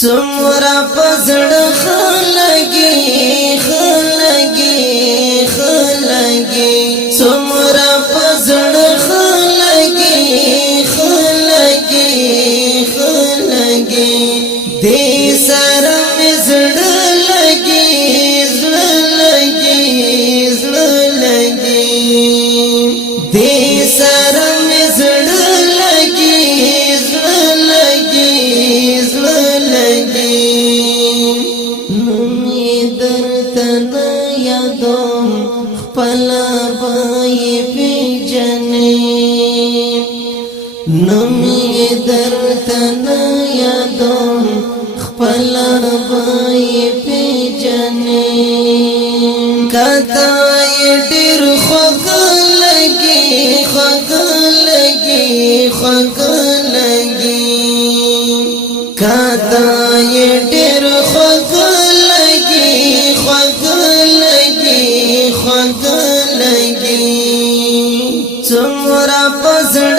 څومره پزړه خلګي څومره پزړه خلګي دې سره مې زړه لګي دې سره مې زړه لګي نومي درته نه یادوم خپله به یې پیژنې نومي درته نه یادوم خپله به یې پیژنې کته یې ډېر خوږ لګي کته یې ډېر خوږ لګي څومره پزړه